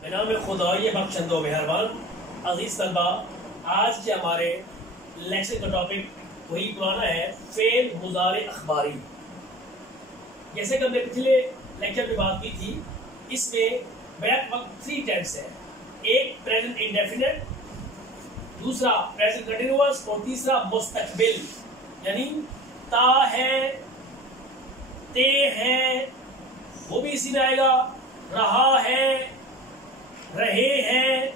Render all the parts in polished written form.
नाम खुदाई बख्शंदो मेहरबान अजीज तलबा, आज के हमारे लेक्चर का टॉपिक वही पुराना है, फेल मुजारे अखबारी। जैसे कि हमने पिछले लेक्चर में बात की थी, इसमें बैक वक्त 3 टेंस है। एक प्रेजेंट इंडेफिनिट, दूसरा प्रेजेंट कंटिन्यूअस और तीसरा मुस्तकबिल, यानी ता है, ते है, वो भी इसी में आएगा, रहा है, रहे हैं,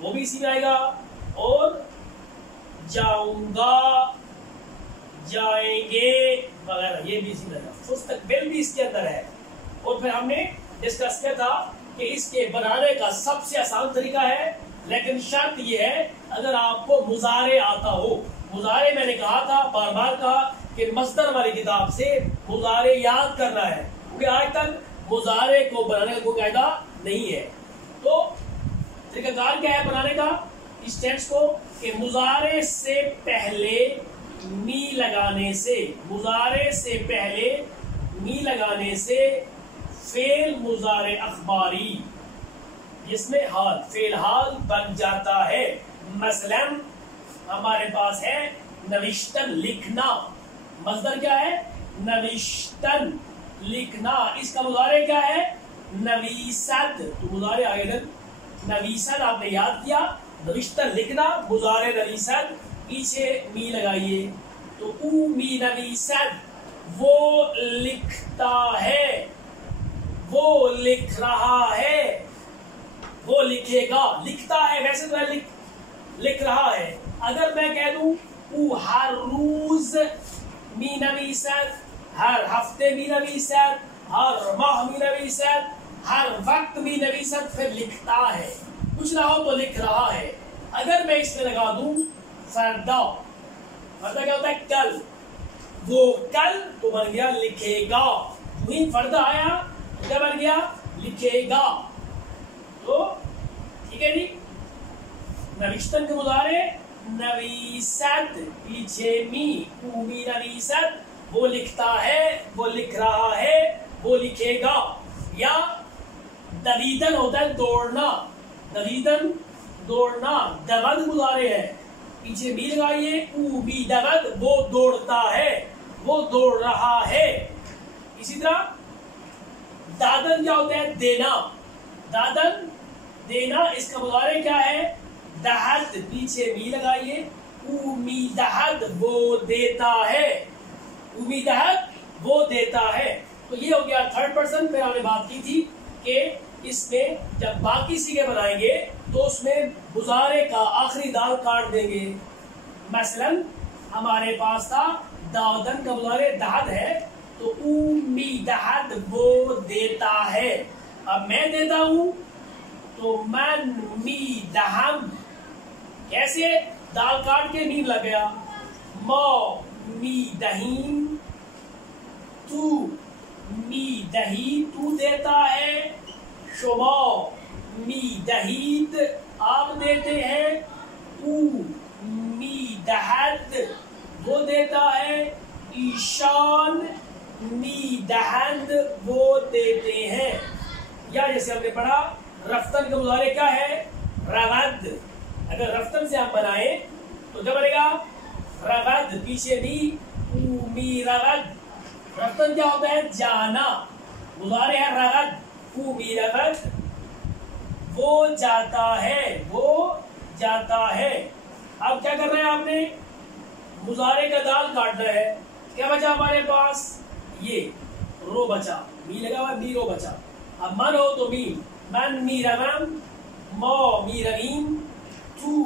वो भी इसी में आएगा, और जाऊंगा, जाएंगे वगैरह ये भी इसी में आएगा। मुस्तकबिल भी इसके अंदर है। और फिर हमने डिस्कस किया था कि इसके बनाने का सबसे आसान तरीका है, लेकिन शर्त यह है अगर आपको मुजारे आता हो। मुजारे मैंने कहा था, बार बार कहा कि मस्दर वाली किताब से मुजारे याद करना है, क्योंकि आज तक मुजारे को बनाने का कोई कायदा नहीं है। तो तरीकाकार क्या है बनाने का इस टेंस को, कि मुजारे से पहले मी लगाने से, मुजारे से पहले मी लगाने से फेल मुजारे अखबारी, जिसमें हाल फेल हाल बन जाता है। मसलन हमारे पास है नविश्तन, लिखना। मस्दर क्या है? नविश्तन, लिखना। इसका मुजारे क्या है? नवीसद। तो मुजारे आगे तक नवीसद आपने याद किया, नविश्तन लिखना, मुजारे नवीसद, पीछे मी लगाइए तो ऊ मी नवीसद, वो लिखता है, वो लिख रहा है, वो लिखेगा। लिखता है वैसे तो है, लिख रहा है। अगर मैं कह दूं ऊ हर रोज मी नवीसद, हर हफ्ते मी नवीसद, हर माह मी नवीसद, हर वक्त भी नवीसत, फिर लिखता है। कुछ ना हो तो लिख रहा है। अगर मैं इसमें लगा दूं फरदा, फरदा क्या होता है? कल, वो कल तो बन गया लिखेगा। वही फरदा आया तो क्या बन गया? लिखेगा। तो ठीक है जी। नविश्तन के मुजारे नवीसत, पीछे मी, ऊमी नवीसत, वो लिखता है, वो लिख रहा है, वो लिखेगा। या दवीदन होता है दौड़ना, दवीदन दौड़ना, दवद मुजारे है, पीछे भी लगाइए ऊ भी दवद, वो दौड़ता है, वो दौड़ रहा है। इसी तरह दादन क्या होता है? देना, दादन देना, इसका मुजारे क्या है? दहद, पीछे भी लगाइए उमी दहद, वो देता है, उमी दहद, वो देता है। तो ये हो गया थर्ड पर्सन। फिर हमने बात की थी कि इसमें जब बाकी सीगे बनाएंगे तो उसमें मुजारे का आखिरी दाल काट देंगे। मसलन हमारे पास था दादन का मुजारे दहद है, तो उम्मी दहद, वो देता है। अब मैं देता हूं तो मन मी दहम, कैसे? दाल काट के नींद लग गया। मौ मी दहीम, तू मी दही, तू देता है। शुमा मी दहीद, आप देते हैं। ऊ मी दहद, वो देता है। ईशान मी दहद, वो देते हैं। या जैसे हमने पढ़ा रफ्तन के मुजारे क्या है? रवद। अगर रफ्तन से हम बनाए तो क्या बनेगा? रवद, पीछे भी ऊमी रवद। रफ्तन क्या होता है? जाना, मुजारे है रगद, ऊमी रगद, वो जाता है, वो जाता है। अब क्या करना है आपने? मुजारे का दाल काटना है। क्या बचा हमारे पास? ये रो बचा, मी लगा हुआ, मी रो बचा। अब मन हो तो मी, मन मी रवम, मौ मी रवीम, तू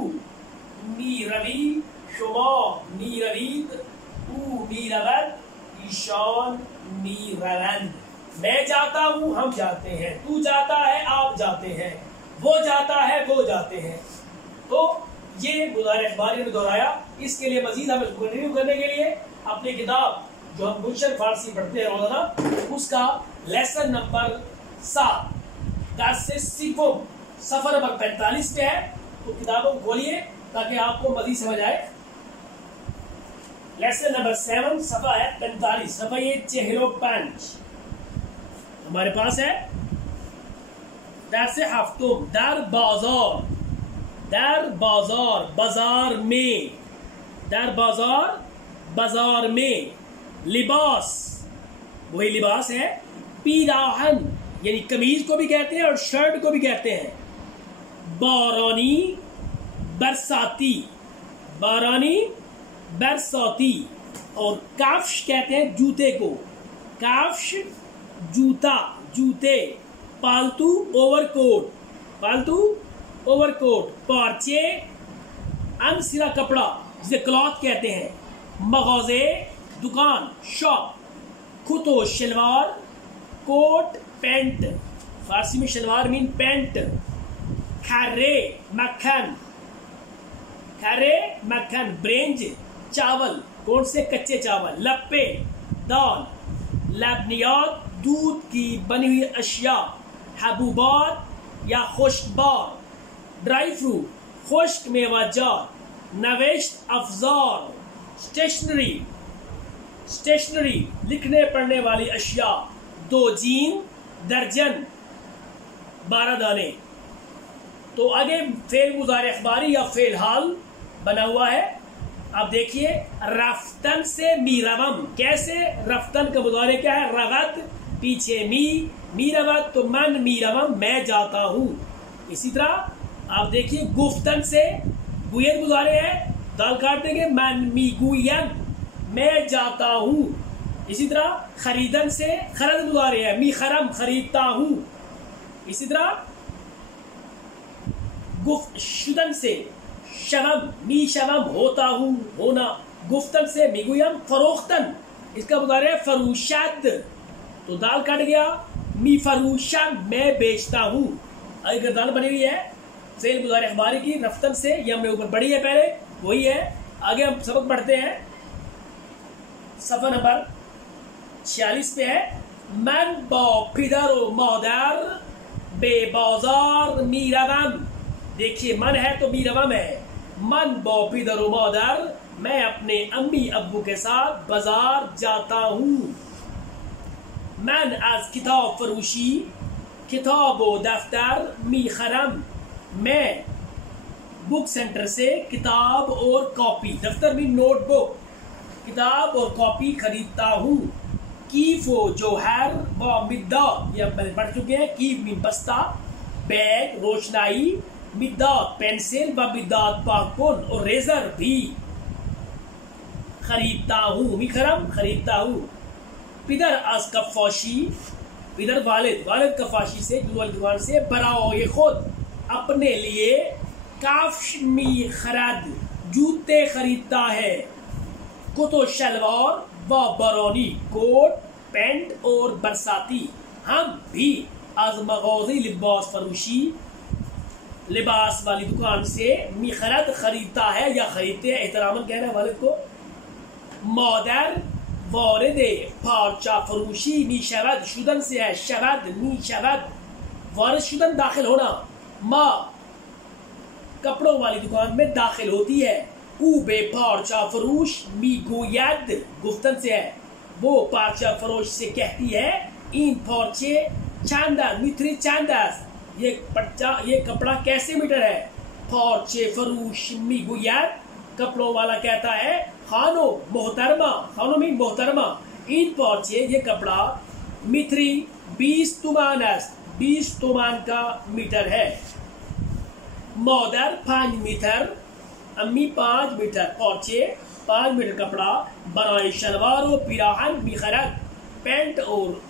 मी रवी, शुमा मी रवीद, ऊ मी रवद, ईशान मी रवंद। मैं जाता हूं, हम जाते हैं, तू जाता है, आप जाते हैं, वो जाता है, वो जाते हैं। तो ये मुजारे अखबारी में दोहराया। इसके लिए मजीद हम इसको कंटिन्यू करने के लिए अपनी किताब जो हम गुलशन फारसी पढ़ते हैं रोजाना, उसका लेसन नंबर 7 10 से सिफुम सफर नंबर 45 पे है। तो किताबों को खोलिए ताकि आपको मजीद समझ आए। लेसन नंबर 7 सफा है 45, सफा ये चेहरो 5 हमारे पास है। दर से हफ्तुम, दर बाजार, दर बाजार बाजार में, दर बाजार बाजार में। लिबास वही लिबास है। पीराहन यानी कमीज को भी कहते हैं और शर्ट को भी कहते हैं। बारानी बरसाती, बारानी बरसाती। और काफ्श कहते हैं जूते को, काफ्श जूता, जूते। पालतू ओवरकोट, पालतू ओवरकोट। पार्चे अनसिरा कपड़ा जिसे क्लॉथ कहते हैं। मगाजे दुकान, शॉप। खुतो शलवार, कोट पैंट, फारसी में शलवार मीन पैंट। खर्रे मक्खन, खर्रे मक्खन। ब्रेंज चावल, कौन से कच्चे चावल। लप्पे दाल। लबनियात दूध की बनी हुई अशिया। हबूबात या खुश्कबार। ड्राई फ्रूट खुश्क मेवाजात। नवेश्त अफजार स्टेशनरी, स्टेशनरी लिखने पढ़ने वाली अशिया। दो जीन दर्जन 12 दाने। तो आगे फेल मुजारे अखबारी या फेल हाल बना हुआ है। अब देखिए रफ्तन से मीरवम, कैसे रफ्तन का मुजारे क्या है। रगत पीछे मीरवत तो मन मीरवम मैं जाता हूं। इसी तरह आप देखिए गुफ्तन से गुयन गुजारे है, दाल काट देंगे मन मी गुयन मैं जाता हूं। इसी तरह खरीदन से खरद गुजारे है, मी खरम खरीदता हूं। इसी तरह गुफ्त शुदन से शवम मी शवम होता हूं होना। गुफ्तन से मिगुयम फरोख्तन, इसका मुजारे है फरूशद, तो दाल कट गया मी फरूशन मैं बेचता हूं। अगर दाल बनी हुई है फेल मुजारे अखबारी की रफ्तन से, या में ऊपर बड़ी है पहले वही है। आगे हम सबक पढ़ते हैं, सफा नंबर 46 पे है। मन बा पिदरो मादर बे बाजार मीरवम। देखिए मन है तो मीरवम है। मन बा पिदरो मादर, मैं अपने अम्मी अब्बू के साथ बाजार जाता हूं। मन आज किताब फरोशी, किताब व दफ्तर मी खरम, मैं बुक सेंटर से किताब और कॉपी, दफ्तर में नोटबुक, किताब और कॉपी खरीदता हूँ। कीफो जोहर व मिद्दा, ये मैंने पढ़ चुके हैं। कीफ में बस्ता, बैग रोशनाई, मिद्दात पेंसिल व मिद्दात पाकपुन और रेजर भी खरीदता हूँ। मिखरम खरीदता हूँ। पिदर आज कफाशी, पिदर वालिद, वालिद कफाशी से दुकान से। बराओ ये खुद अपने लिए। काफ्शमी खरद जूते खरीदता है। कुतो शलवार व बरौनी कोट पैंट और बरसाती। हम भी आज मगौजी लिबास फरोशी, लिबास वाली दुकान से मिखरद खरीदता है या खरीदते हैं, एहतरामन कह रहे हैं वालिद को। मौदर वारिदे पार्चा फरोशी मी शवद, शुदन से है शवद मी शवद, वारिद शुदन दाखिल होना। माँ कपड़ों वाली दुकान में दाखिल होती है। ऊबे पार्चा फरोश मी गोयद, गुफ्तन से है, वो पार्चा फरोश से कहती है इन पार्चे चांदा मित्री चांदास, ये कपड़ा कैसे मीटर है। पार्चे फरोश मी गोयद, कपड़ों वाला कहता है खानो मोहतरमा, खानो में मोहतरमा, इन पार्चे ये कपड़ा मित्री 20 तुमानस, 20 तुमान का मीटर है। मौदर 5 मीटर, अम्मी 5 मीटर, पौचे 5 मीटर कपड़ा। बनाए शलवार और पिराहन बिखरत, पैंट और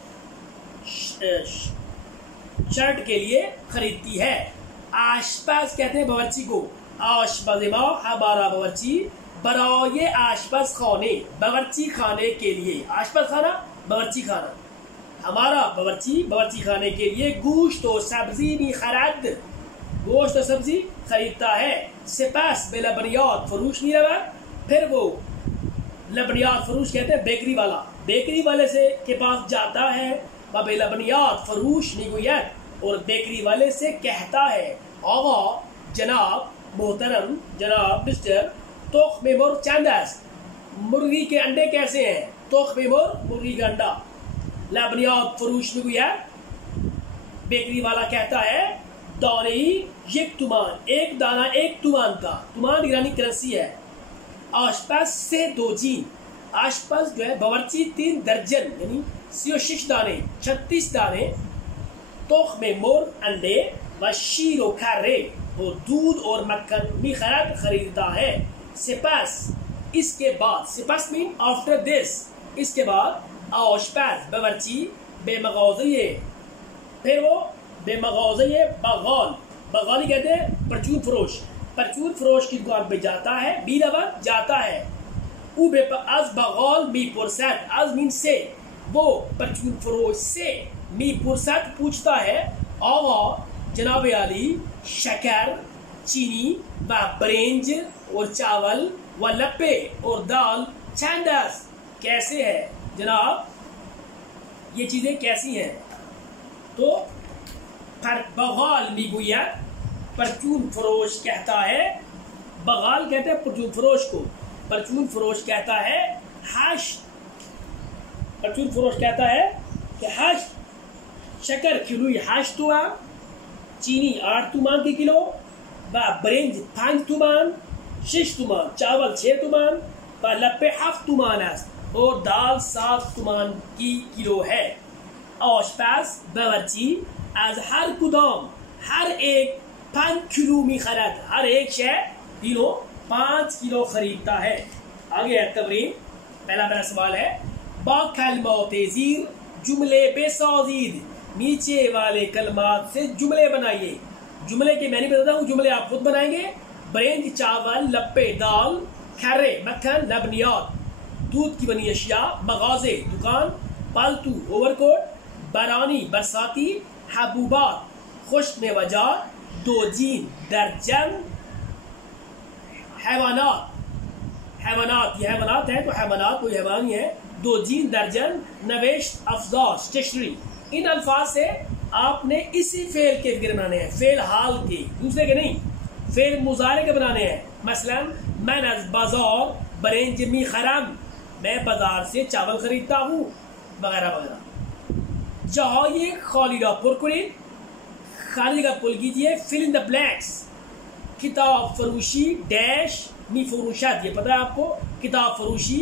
शर्ट के लिए खरीदती है। आशपास कहते हैं बावर्ची को। आशपाज़ हमारा बावर्ची, बराए आशपास खाने, बावर्ची खाने के लिए। आशपास खाना बावर्ची खाना, हमारा बावर्ची बावर्ची खाने के लिए। गोश्त और सब्जी भी खरीद, गोश्त और सब्जी खरीदता है। सिपास बेलबनियात फरोश नहीं रहा। फिर वो लबनियात फरोश कहते हैं बेकरी वाला, बेकरी वाले से के पास जाता है। बेलबनियात फरोश निगोयत, और बेकरी वाले से कहता है आगा जनाब मोहतरम जनाब मिस्टर तोख मेमोर चांदास, मुर्गी के अंडे कैसे हैं। तोख मेमोर मुर्गी का अंडा। लबनियात फरोश निगोयत बेकरी वाला कहता है दौरी एक तुमान, एक दाना एक तुमान का। तुमान ईरानी करेंसी है। आशपास से 2 जीन, आशपास जो है बावर्ची 3 दर्जन यानी 36 दाने, 36 दाने। तोख में मोर अंडे व शीरो खारे और दूध और मक्खन मिखरत खरीदता है। सिपास इसके बाद, सिपास मीन आफ्टर दिस, इसके बाद आशपास बावर्ची बेमगौज़े, फिर वो बेमगौज़े बगाल, बगाली कहते हैं परचून फरोश, परचून फरोश की दुकान पे जाता है, बीरावन जाता है। उ बेपअज़ बगाल मी पुरसत, अज़ मीन से, वो परचून फरोश से मी पुरसत पूछता है आवा जनाब आली शक्कर, चीनी व ब्रेंज और चावल व लप्पे और दाल चंदस कैसे है जनाब, ये चीज़ें कैसी हैं? तो बगाल मिगुया, परचून फरोश कहता है, बगाल कहते हैं परचून फरोश को, परचून फरोश कहता है हाश, परचून फरोश कहता है कि हाश शक्कर किलो 8 तुमान, चीनी 8 तुमान की किलो, व ब्रेंज 5 तुमान, 6 तुमान, चावल 6 तुमान, व लप्पे 7 तुमान और दाल 7 तुमान की किलो है। आशपास बावर्ची आज हर गुदाम हर एक 5 किलो में खरीद, हर एक शय तीनों 5 किलो खरीदता है। आगे है तमरीन, पहला सवाल है बाकलमातेज़ीर जुमले बेसाजीद, नीचे वाले कलमात से जुमले बनाइए। जुमले के मैं नहीं बताता हूँ, जुमले आप खुद बनाएंगे। ब्रेंज चावल, लप्पे दाल, खर्रे मक्खन, लबनियात दूध की बनी अशिया, मगाजे दुकान, पालतू ओवरकोट, बारानी बरसाती, हबूबात खुश्क मेवाजात, 2 जीन दर्जन, हैवानात, हैवानात ये हैवानात है तो हैवानात कोई हैवान ही है, 2 जीन दर्जन, नवेश अफजार स्टेशनरी। इन अल्फाज से आपने इसी फेल के फिक्र बनाने हैं, फेल हाल के, दूसरे के नहीं, फेल मुजारे के बनाने हैं। मसलन मैं बाजार ब्रेंज मी खरम, मैं बाजार से चावल खरीदता हूँ, वगैरह वगैरह। जहाँ ये खालिदा पुरकुरिन, खाली का पुल कीजिए, फिल इन द ब्लैंक्स। किताब फरोशी डैश मी फरोशात, ये पता है आपको, किताब फरोशी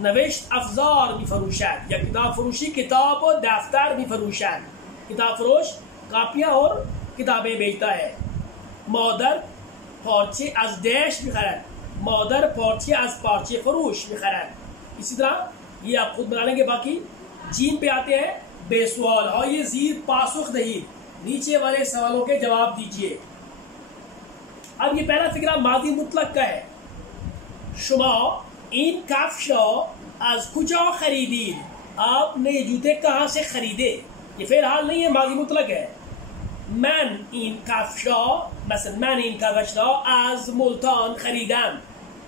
नवेश अफजार मी फरोशात, या किताब फरोशी किताब और दफ्तर मी फरोशात, किताब फरोश कापियाँ और किताबें बेचता है। मौदर पौचे अज डैश मी खरद, मौदर पौचे अज पार्चे फरोश मी खरद। इसी तरह ये आप खुद बना लेंगे। बाकी जीन पे आते हैं बेसवाल, और ये जीर पासुख दही, नीचे वाले सवालों के जवाब दीजिए। अब ये पहला फिक्रा मादी मुतलक का है। शुमा इन काफशा आज कुजा खरीदी, आपने ये जूते कहाँ से खरीदे, ये फिलहाल नहीं है, मादी मुतलक है। मैन इन काफशा, मसलन मैन इन काफशा आज मुल्तान खरीदान,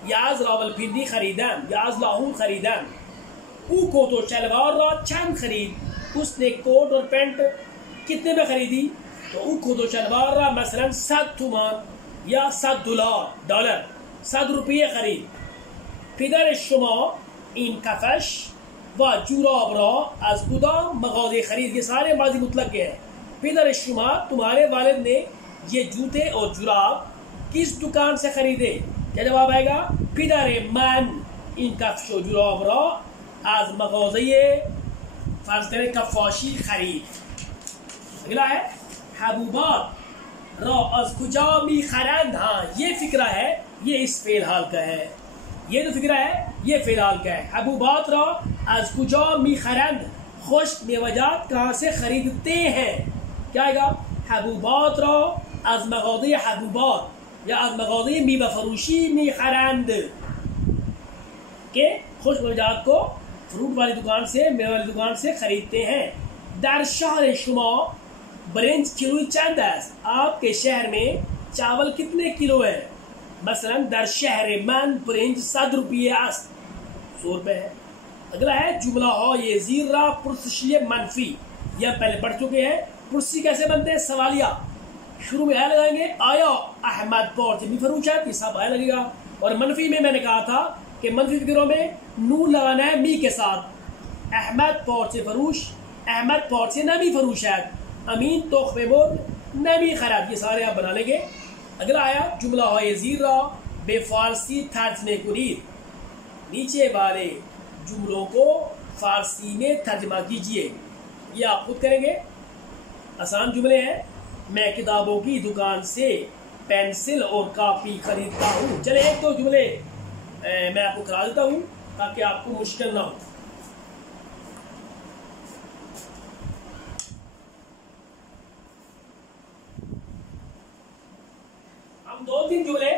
या आज रावलपिंडी खरीदान, या आज लाहौर खरीदान। ऊ को तो शलवार रा चंद खरीद, उसने कोट और पैंट कितने में खरीदी, तो ऊ को तो शलवार रा मसलन 7 तुमान या 7 डॉलर 7 रुपये खरीद। फिदर शुमा इन कफश व जुराब रा आज गुदाम मगाजे खरीद, ये सारे माजी मुतलक के हैं। फिदर शुमा तुम्हारे वालिद ने ये जूते और जुराब किस दुकान से खरीदे, क्या जवाब आएगा? फिदर मन इन कफश व जुराब रा आज मगाजे फर्ज करें कफाशी खरीद। अगला है हबूबात रा आज कुजामी खरंद, हाँ ये फिक्रा है, ये इस फेल हाल का है, ये जो फिक्रा है ये फिलहाल का है। हबूबात रा आज कुजा मी खरंद, खुश्क मेवाजात कहाँ से खरीदते हैं, क्या आएगा? हबूबात रा आज मगाज़े हबूबात, या आज मगाज़े मी बफरूशी मी खरंद के खुश्क मेवाजात को फ्रूट वाली दुकान से, मेवे वाली दुकान से खरीदते हैं। दर शहर शुमा ब्रेंज किलो चंद है, आपके शहर में चावल कितने किलो है? मसलन दर शहर मन ब्रेंज 7 रुपये 100 रुपये है। अगला है जुमला हो ये जीरा पुरसिये मनफी, यह पहले पढ़ चुके हैं। पुरसी कैसे बनते हैं? सवालिया, शुरू में आया लगाएंगे, आया अहमद पौर जमी फरूशात, ये सब आया लगेगा। और मनफी में मैंने कहा था कि मनफी फिक्रों में नून लगाना है मी के साथ। अहमद पौर से फरूश, अहमद पौर से नमी फरूशात, अमीन तोहफे बोल नबी खैरात, ये सारे आप बना लेंगे। अगला आया जुमला है जीरा बेफारसी तर्जमे कुरीद, नीचे वाले जुमलों को फारसी में तर्जमा कीजिए। ये आप खुद करेंगे, आसान जुमले हैं। मैं किताबों की दुकान से पेंसिल और कॉपी खरीदता हूँ। चले एक दो जुमले मैं आपको करा देता हूँ ताकि आपको मुश्किल ना हो। हम दो तीन जुमले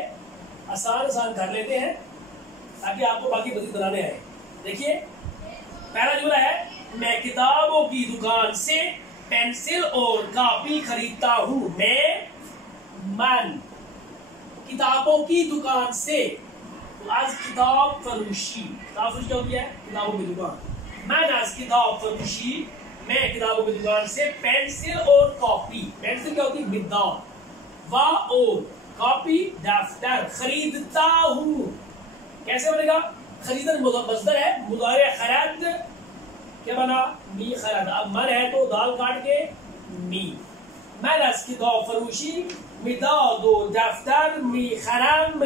आसान कर लेते हैं ताकि आपको बाकी मजीद बनाने आए। देखिए पहला जुमला है, मैं किताबों की दुकान से पेंसिल और कॉपी खरीदता हूँ। मन किताबों की दुकान से, आज किताब फरोशी, किताब फरोशी क्या होती है? किताबों की दुकान। मैं आज किताब फरोशी, मैं किताबों की दुकान से पेंसिल और कॉपी, पेंसिल क्या होती है? मिदाद, वा और कॉपी दफ्तर खरीदता हूँ। कैसे बनेगा? खरीदन मजदर है, मुदारे खराद क्या बना? मी खराद। अब मन है तो दाल काट के मी। मैं आज किताब फरोशी, मिदादो दफ्तर मी खराम,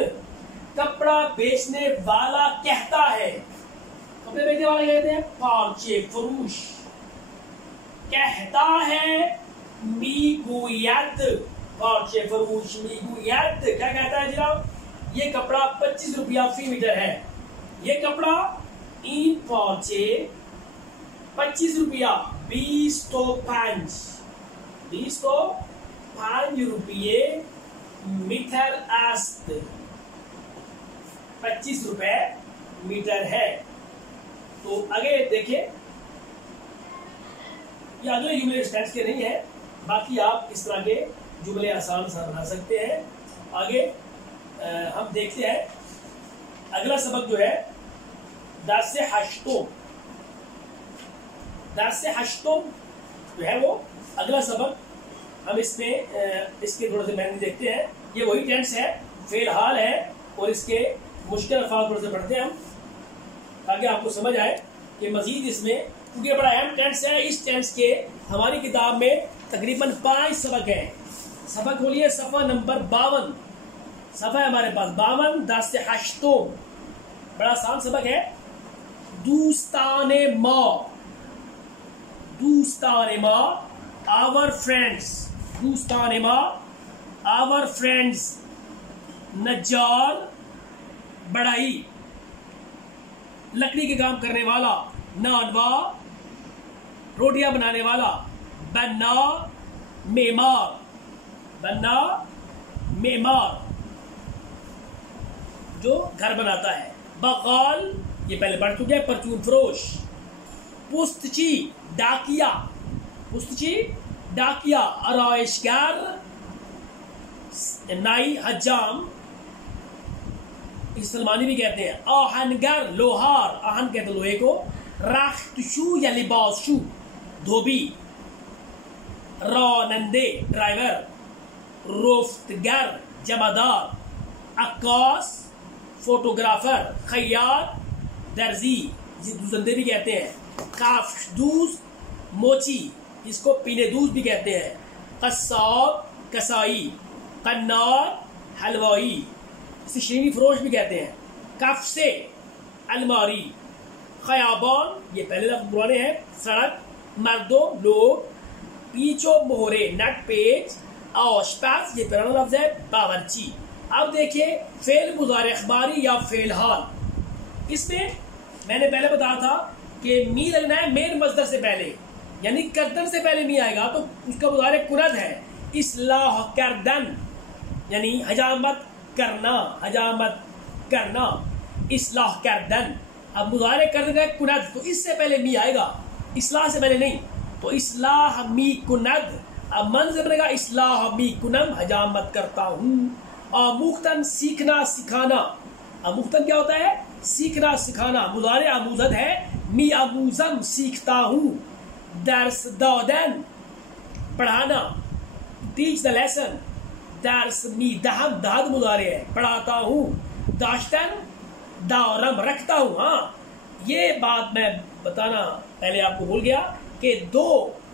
कपड़ा बेचने वाला कहता है। कपड़े बेचने वाला कहते हैं पार्चे फरोश, कहता है मी गुयत, पार्चे फरोश मी गुयत क्या कहता है जनाब? ये कपड़ा 25 रुपया फी मीटर है। ये कपड़ा इन पार्चे 25 रुपया, 20 तो 5 रुपये मीटर आस्त, 25 रुपए मीटर है। तो आगे देखिए, ये अगले जुमले टेंस के नहीं है, बाकी आप इस तरह के जुमले आसान बना सकते हैं। आगे हम देखते हैं अगला सबक जो है दर्स हश्तुम जो है वो अगला सबक। हम इसमें इसके थोड़े से मैंने देखते हैं। ये वही टेंस है, फिलहाल है, और इसके मुश्किल अल्फाज थोड़े से पढ़ते हैं हम ताकि आपको समझ आए कि मजीद इसमें, क्योंकि बड़ा अहम टेंस है। इस टेंस के हमारी किताब में तकरीबन 5 सबक हैं। सबक खोलिए सफ़ा नंबर 52, सफ़ा है हमारे पास 52, दर्स हश्तुम, बड़ा आसान सबक है। दोस्ताने माँ, दोस्ताने माँ आवर फ्रेंड्स, दोस्ताने माँ आवर फ्रेंड्स, नज्जार बढ़ाई, लकड़ी के काम करने वाला, नानवा रोटियां बनाने वाला, बन्ना मेमार, बन्ना मेमार जो घर बनाता है, बगाल ये पहले बढ़ चुके हैं, परचून फरोश, पुस्तची डाकिया, पुस्तची डाकिया, आराइशगर नाई हजाम सलमानी भी कहते हैं, आहनगर लोहार, आहन कहते हैं लोहे को, राख्तशू या लिबासशू धोबी, रौनंदे ड्राइवर, रोफ्तगर जमादार, अक्कास फोटोग्राफर, खैयात दर्जी दूसंदे भी कहते हैं, काफदूस मोची जिसको पीले दूध भी कहते हैं, कस्साब कसाई, कन्नार हलवाई इसे श्रीनी फरोश भी कहते हैं, कफ से अलमारी, खयाबान ये पहले लफ्ज पुराने हैं, सड़क, मर्दों लोग, पीछो मोहरे नट पेज, आशपास ये पुराना लफ्ज है, बावर्ची। अब देखिए फेल मुजारे अखबारी या फेल हाल, इसमें मैंने पहले बताया था कि मी लगना है मेन मजदर से पहले, यानी करदन से पहले मी आएगा तो उसका मुजारे कुरद है, इस्लाह करदन यानी हजामत करना, हजामत करना, इस्लाह करदन। अब मुजारे कर देगा कुनद तो इससे पहले मी आएगा, इस्लाह से पहले नहीं, तो इस्लाह मी कुनद। अब मन से बनेगा इस्लाह मी कुनम, हजामत करता हूँ। आमुख्तन सीखना सिखाना, आमुख्तन क्या होता है? सीखना सिखाना, मुजारे आमूजद है, मी आमूजम सीखता हूँ। दर्स दादन पढ़ाना, टीच द लेसन, दर्स मी दहम दाद मुजारे है, पढ़ाता हूँ। दाश्तन दारम रखता हूँ। हाँ ये बात मैं बताना पहले आपको भूल गया कि 2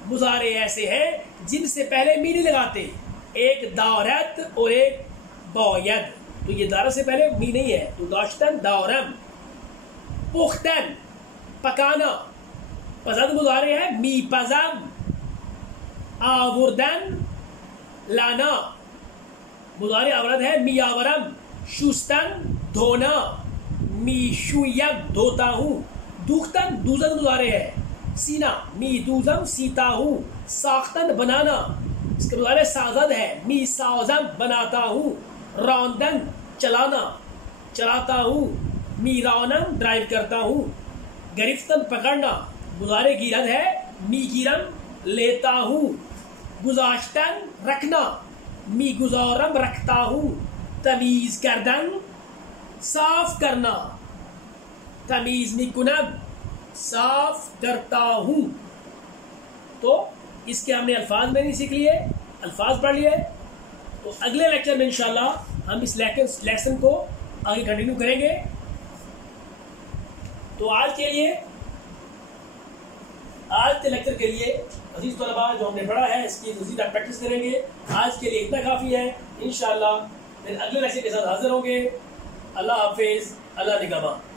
मुजारे ऐसे हैं जिनसे पहले मी नहीं लगाते, एक दारत और एक बौयद। तो ये दारत से पहले मी नहीं है, तो दाश्तन दारम। पुख्तन पकाना, पसंद मुजारे है मी पजम। आवर्दन लाना, मुजारे अवरद है मी आवरम। शुस्तन धोना, मी शुयम धोता हूँ। दुख्तन दूजन मुजारे है सीना, मी दूजम सीता हूँ। साख्तन बनाना, इसके मुजारे साजद है मी साजम बनाता हूँ। रौंदन चलाना, चलाता हूँ। मी रौनम ड्राइव करता हूँ। गिरफ्तन पकड़ना, मुजारे गिरद है मी गिरम लेता हूँ। गुजाश्तन रखना, मी गुजारम रखता हूँ। तमीज करदन साफ करना, तमीज निकुनम साफ करता हूँ। तो इसके हमने अल्फाज में नहीं सीख लिए, अल्फाज पढ़ लिए। तो अगले लेक्चर में इंशाल्लाह हम इस लेसन को आगे कंटिन्यू करेंगे। तो आज के लेक्चर के लिए अजीज तलबा जो हमने पढ़ा है इसकी मज़ीद आप प्रैक्टिस करेंगे। आज के लिए इतना काफ़ी है। इंशाल्लाह फिर अगले लेक्चर के साथ हाजिर होंगे। अल्लाह हाफिज़, अल्लाह निगहबान।